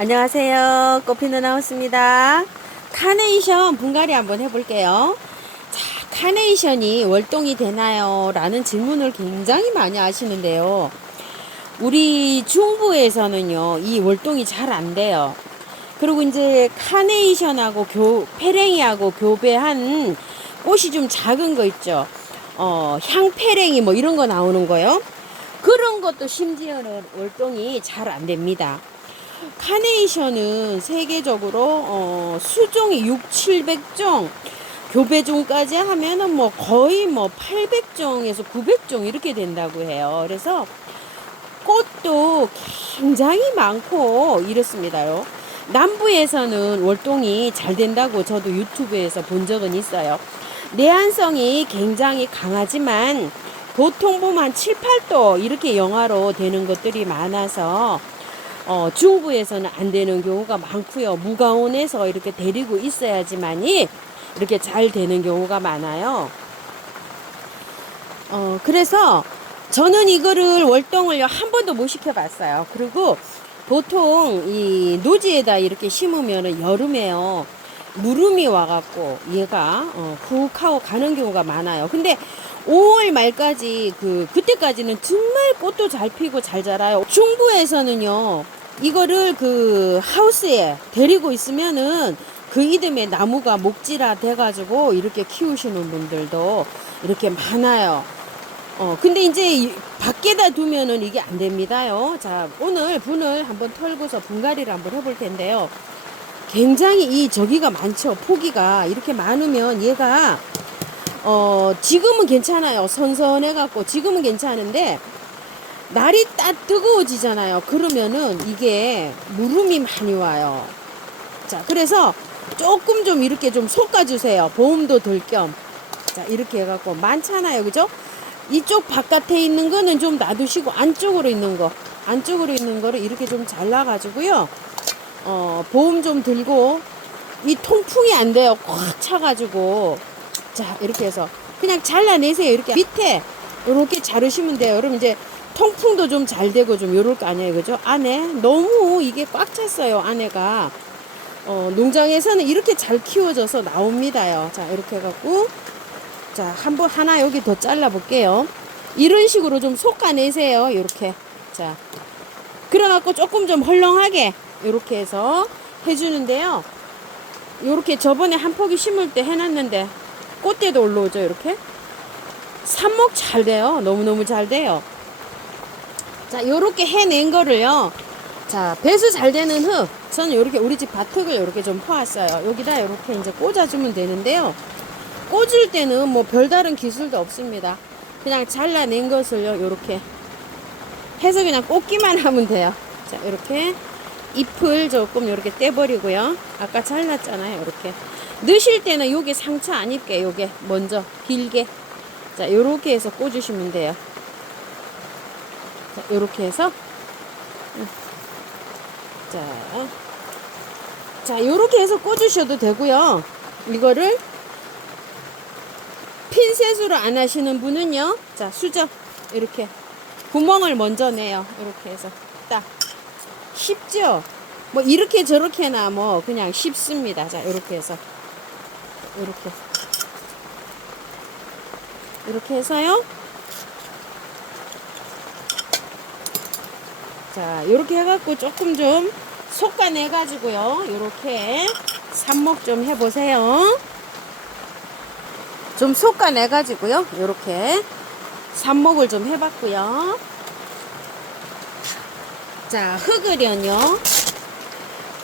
안녕하세요. 꽃피는 하우스입니다. 카네이션 분갈이 한번 해볼게요. 자, 카네이션이 월동이 되나요? 라는 질문을 굉장히 많이 하시는데요. 우리 중부에서는요, 이 월동이 잘 안 돼요. 그리고 이제 카네이션하고 페랭이하고 교배한 꽃이 좀 작은 거 있죠. 향페랭이 뭐 이런 거 나오는 거요. 그런 것도 심지어는 월동이 잘 안 됩니다. 카네이션은 세계적으로 수종이 6, 700종, 교배종까지 하면은 뭐 거의 뭐 800종에서 900종 이렇게 된다고 해요. 그래서 꽃도 굉장히 많고 이렇습니다요. 남부에서는 월동이 잘 된다고 저도 유튜브에서 본 적은 있어요. 내한성이 굉장히 강하지만 보통 보면 한 7, 8도 이렇게 영하로 되는 것들이 많아서 중부에서는 안 되는 경우가 많고요. 무가온에서 이렇게 데리고 있어야지만이 이렇게 잘 되는 경우가 많아요. 그래서 저는 이거를 월동을요 한 번도 못 시켜봤어요. 그리고 보통 이 노지에다 이렇게 심으면은 여름에요 무름이 와갖고 얘가 훅 하고 가는 경우가 많아요. 근데 5월 말까지 그때까지는 정말 꽃도 잘 피고 잘 자라요. 중부에서는요 이거를 하우스에 데리고 있으면은 그 이듬해 나무가 목질화 돼가지고 이렇게 키우시는 분들도 이렇게 많아요. 근데 이제 밖에다 두면은 이게 안 됩니다요. 자, 오늘 분을 한번 털고서 분갈이를 한번 해볼 텐데요. 굉장히 저기가 많죠. 포기가 이렇게 많으면 얘가 지금은 괜찮아요. 선선해갖고 지금은 괜찮은데 날이 딱 뜨거워지잖아요. 그러면은 이게 무름이 많이 와요. 자, 그래서 조금 좀 이렇게 좀 솎아주세요. 보험도 들 겸. 자, 이렇게 해갖고 많잖아요. 그죠? 이쪽 바깥에 있는 거는 좀 놔두시고 안쪽으로 있는 거를 이렇게 좀 잘라가지고요. 보험 좀 들고 이 통풍이 안 돼요. 꽉 차가지고. 자, 이렇게 해서 그냥 잘라내세요. 이렇게 밑에 이렇게 자르시면 돼요. 그럼 이제 통풍도 좀 잘 되고 좀 요럴 거 아니에요. 그죠? 안에 너무 이게 꽉 찼어요. 안에가. 농장에서는 이렇게 잘 키워져서 나옵니다요. 자, 이렇게 해갖고 자, 하나 여기 더 잘라 볼게요. 이런 식으로 좀 솎아내세요. 이렇게. 자, 그래갖고 조금 좀 헐렁하게 이렇게 해서 해주는데요. 이렇게 저번에 한 포기 심을 때 해놨는데 꽃대도 올라오죠. 이렇게 삽목 잘 돼요. 너무너무 잘 돼요. 자, 요렇게 해낸 거를요. 자, 배수 잘 되는 흙. 저는 요렇게 우리 집 밭흙을 요렇게 좀 퍼왔어요. 여기다 요렇게 이제 꽂아주면 되는데요. 꽂을 때는 뭐 별다른 기술도 없습니다. 그냥 잘라낸 것을요, 요렇게 해서 그냥 꽂기만 하면 돼요. 자, 이렇게 잎을 조금 요렇게 떼버리고요. 아까 잘랐잖아요, 요렇게. 넣으실 때는 요게 상처 안 입게, 요게 먼저 길게. 자, 요렇게 해서 꽂으시면 돼요. 자, 요렇게 해서. 자, 요렇게 해서 꽂으셔도 되고요. 이거를 핀셋으로 안 하시는 분은요. 자, 수저 이렇게 구멍을 먼저 내요. 이렇게 해서 딱 쉽죠? 뭐 이렇게 저렇게나 뭐 그냥 쉽습니다. 자, 이렇게 해서 이렇게 해서요. 자, 이렇게 해갖고 조금 좀 솎아내가지고요. 이렇게 삽목 좀 해보세요. 좀 솎아내가지고요. 이렇게 삽목을 좀 해봤고요. 자, 흙을요.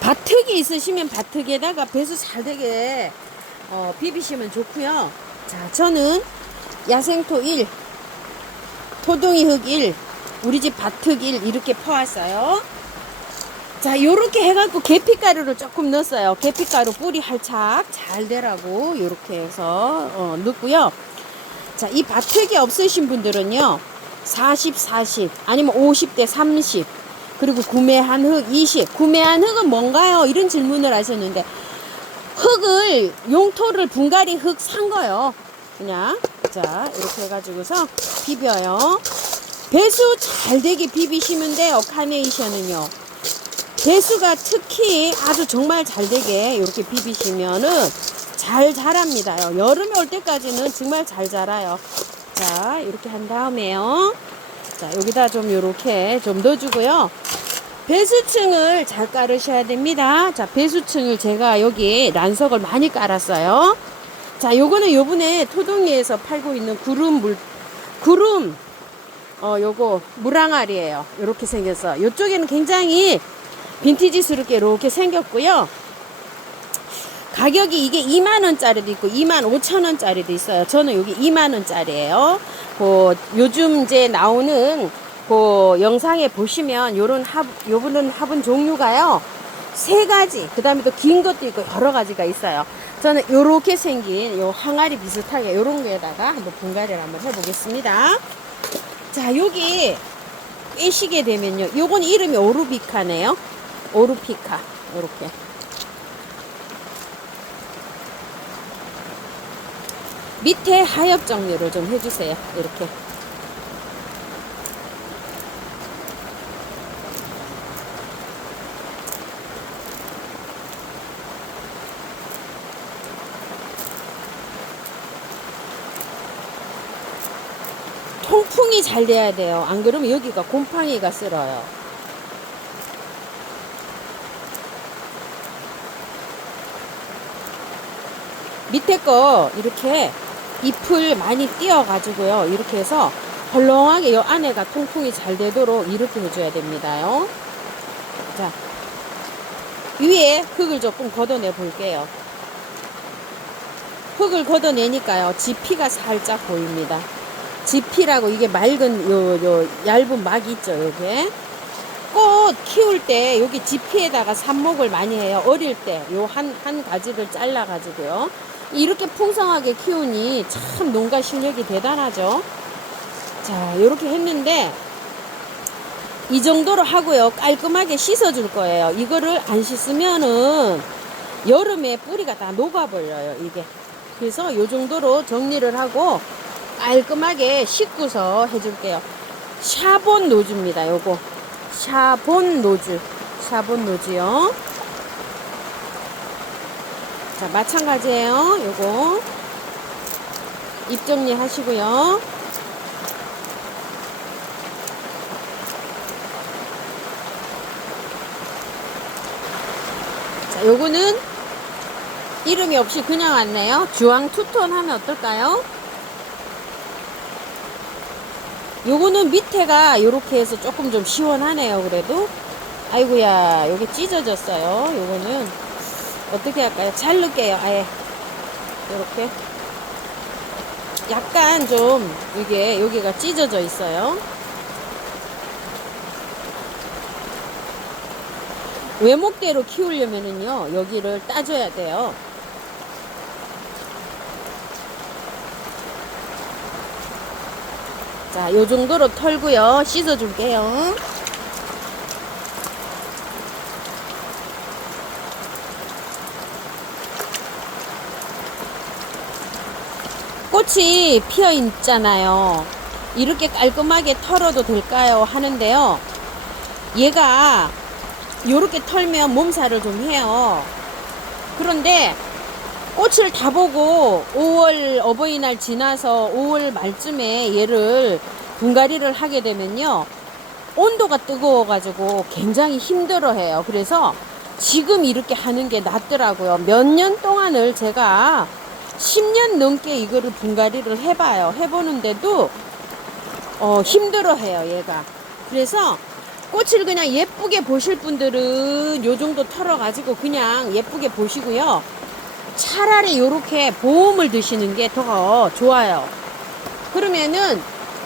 밭흙이 있으시면 밭흙에다가 배수 잘 되게 비비시면 좋고요. 자, 저는 야생토 1, 토둥이 흙 1, 우리 집 밭흙 1 이렇게 퍼왔어요. 자, 요렇게 해갖고 계피가루를 조금 넣었어요. 계피가루 뿌리 활착 잘 되라고 요렇게 해서 넣고요. 자, 이 밭흙이 없으신 분들은요 40, 40 아니면 50대 30 그리고 구매한 흙 20. 구매한 흙은 뭔가요? 이런 질문을 하셨는데 흙을 용토를 분갈이 흙 산 거요. 그냥 자, 이렇게 해가지고서 비벼요. 배수 잘 되게 비비시면 돼요. 카네이션은요. 배수가 특히 아주 정말 잘 되게 이렇게 비비시면은 잘 자랍니다. 여름에 올 때까지는 정말 잘 자라요. 자, 이렇게 한 다음에요. 자, 여기다 좀 이렇게 좀 넣어주고요. 배수층을 잘 깔으셔야 됩니다. 자, 배수층을 제가 여기 란석을 많이 깔았어요. 자, 요거는 요번에 토동리에서 팔고 있는 요거 물항아리예요. 요렇게 생겨서 요쪽에는 굉장히 빈티지스럽게 이렇게 생겼고요. 가격이 이게 2만원짜리도 있고 25,000원짜리도 있어요. 저는 여기 2만원짜리예요. 요즘 이제 나오는 영상에 보시면 요분은 화분 종류가요 3가지, 그 다음에 또 긴 것도 있고 여러 가지가 있어요. 저는 요렇게 생긴 요 항아리 비슷하게 요런 거에다가 한번 분갈이를 한번 해보겠습니다. 자, 여기 빼시게 되면요, 요건 이름이 오르비카네요. 오르피카. 요렇게 밑에 하엽 정리를 좀 해주세요. 이렇게 통풍이 잘 돼야 돼요. 안 그러면 여기가 곰팡이가 쓸어요. 밑에 거 이렇게 잎을 많이 띄어 가지고요, 이렇게 해서 헐렁하게 이 안에가 통풍이 잘 되도록 이렇게 해줘야 됩니다요. 자, 위에 흙을 조금 걷어내 볼게요. 흙을 걷어내니까요, 지피가 살짝 보입니다. 지피라고 이게 맑은 요 얇은 막이 있죠. 요게 꽃 키울 때 여기 지피에다가 삽목을 많이 해요. 어릴 때 요 한 가지를 잘라 가지고요, 이렇게 풍성하게 키우니 참 농가 실력이 대단하죠. 자, 이렇게 했는데 이 정도로 하고요, 깔끔하게 씻어 줄 거예요. 이거를 안 씻으면은 여름에 뿌리가 다 녹아버려요, 이게. 그래서 요 정도로 정리를 하고 깔끔하게 씻고서 해줄게요. 샤본 노즈입니다. 요거 샤본 노즈요. 자, 마찬가지예요. 요거 잎 정리 하시고요. 자, 요거는 이름이 없이 그냥 왔네요. 주황 투톤 하면 어떨까요? 요거는 밑에가 요렇게 해서 조금 좀 시원하네요. 그래도 아이고야, 요게 찢어졌어요. 요거는 어떻게 할까요? 자를게요. 아예 요렇게 약간 좀 이게 여기가 찢어져 있어요. 외목대로 키우려면은요, 여기를 따줘야 돼요. 자, 요 정도로 털고요, 씻어 줄게요. 꽃이 피어 있잖아요. 이렇게 깔끔하게 털어도 될까요? 하는데요, 얘가 요렇게 털면 몸살을 좀 해요. 그런데 꽃을 다 보고 5월 어버이날 지나서 5월 말쯤에 얘를 분갈이를 하게 되면요, 온도가 뜨거워 가지고 굉장히 힘들어 해요. 그래서 지금 이렇게 하는 게 낫더라고요. 몇 년 동안을 제가 10년 넘게 이거를 분갈이를 해봐요. 해보는데도 힘들어 해요, 얘가. 그래서 꽃을 그냥 예쁘게 보실 분들은 요 정도 털어 가지고 그냥 예쁘게 보시고요, 차라리 요렇게 보험을 드시는 게 더 좋아요. 그러면은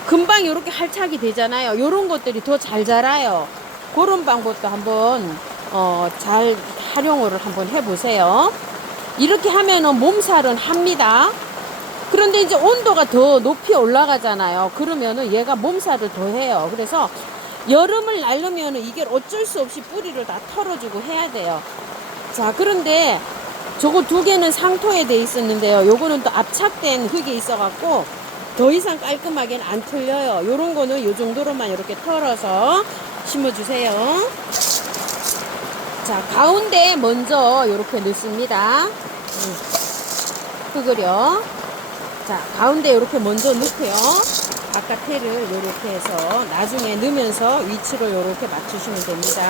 금방 요렇게 할착이 되잖아요. 요런 것들이 더 잘 자라요. 그런 방법도 한번 잘 활용을 한번 해보세요. 이렇게 하면은 몸살은 합니다. 그런데 이제 온도가 더 높이 올라가잖아요. 그러면은 얘가 몸살을 더 해요. 그래서 여름을 날려면은 이게 어쩔 수 없이 뿌리를 다 털어주고 해야 돼요. 자, 그런데 저거 두 개는 상토에 돼 있었는데요, 요거는 또 압착된 흙이 있어갖고 더 이상 깔끔하게는 안 털려요. 요런 거는 요 정도로만 이렇게 털어서 심어주세요. 자, 가운데 먼저 이렇게 넣습니다. 흙을요. 자, 가운데 이렇게 먼저 넣고요. 바깥에를 이렇게 해서 나중에 넣으면서 위치를 이렇게 맞추시면 됩니다.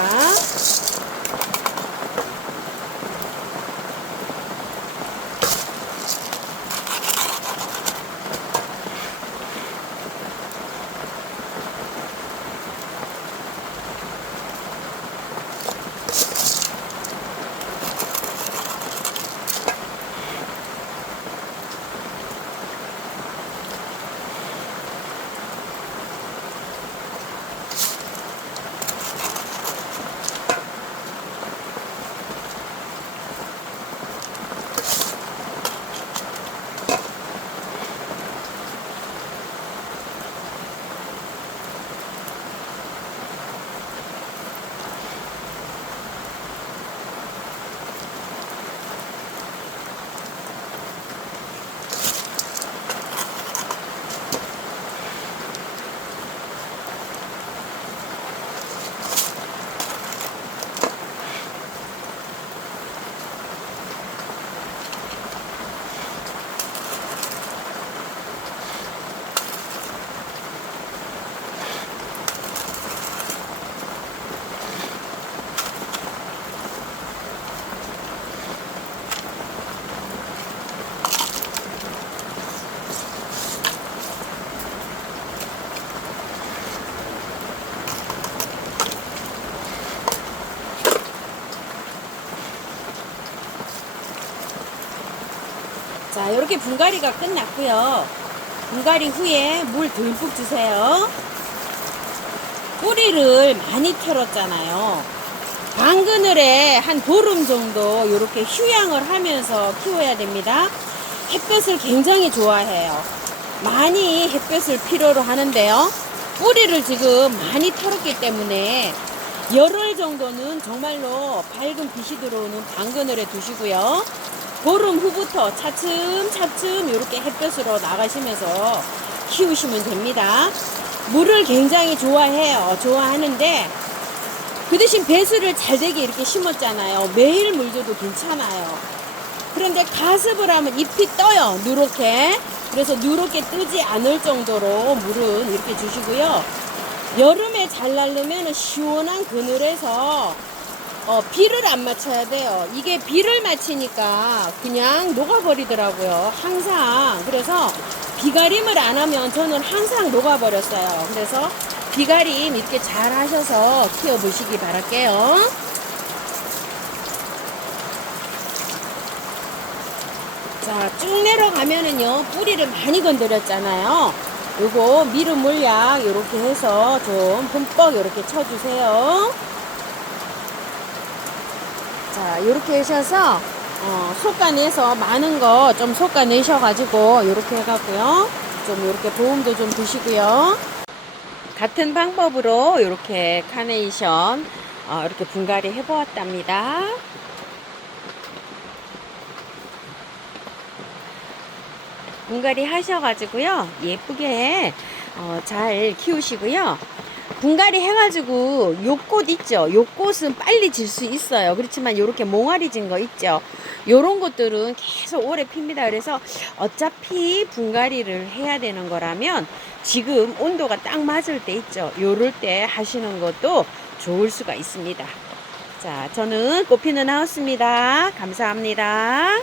자, 이렇게 분갈이가 끝났고요. 분갈이 후에 물 듬뿍 주세요. 뿌리를 많이 털었잖아요. 방그늘에 한 보름 정도 이렇게 휴양을 하면서 키워야 됩니다. 햇볕을 굉장히 좋아해요. 많이 햇볕을 필요로 하는데요. 뿌리를 지금 많이 털었기 때문에 열흘 정도는 정말로 밝은 빛이 들어오는 방그늘에 두시고요. 보름 후부터 차츰차츰 이렇게 햇볕으로 나가시면서 키우시면 됩니다. 물을 굉장히 좋아하는데 그 대신 배수를 잘 되게 이렇게 심었잖아요. 매일 물 줘도 괜찮아요. 그런데 가습을 하면 잎이 떠요. 누렇게. 그래서 누렇게 뜨지 않을 정도로 물은 이렇게 주시고요. 여름에 잘 날르면 시원한 그늘에서 비를 안 맞춰야 돼요. 이게 비를 맞히니까 그냥 녹아버리더라고요. 항상. 그래서 비가림을 안 하면 저는 항상 녹아버렸어요. 그래서 비가림 이렇게 잘 하셔서 키워보시기 바랄게요. 자, 쭉 내려가면은요, 뿌리를 많이 건드렸잖아요. 요거 미름 물약 이렇게 해서 좀 흠뻑 이렇게 쳐주세요. 자, 이렇게 하셔서 솎아내서 많은 거 좀 솎아내셔가지고 이렇게 해갖고요, 좀 이렇게 도움도 좀 주시고요. 같은 방법으로 이렇게 카네이션 이렇게 분갈이 해보았답니다. 분갈이 하셔가지고요, 예쁘게 잘 키우시고요. 분갈이 해가지고 요 꽃 있죠. 요 꽃은 빨리 질 수 있어요. 그렇지만 요렇게 몽알이 진 거 있죠. 요런 것들은 계속 오래 핍니다. 그래서 어차피 분갈이를 해야 되는 거라면 지금 온도가 딱 맞을 때 있죠. 요럴 때 하시는 것도 좋을 수가 있습니다. 자, 저는 꽃피는 하우스입니다. 감사합니다.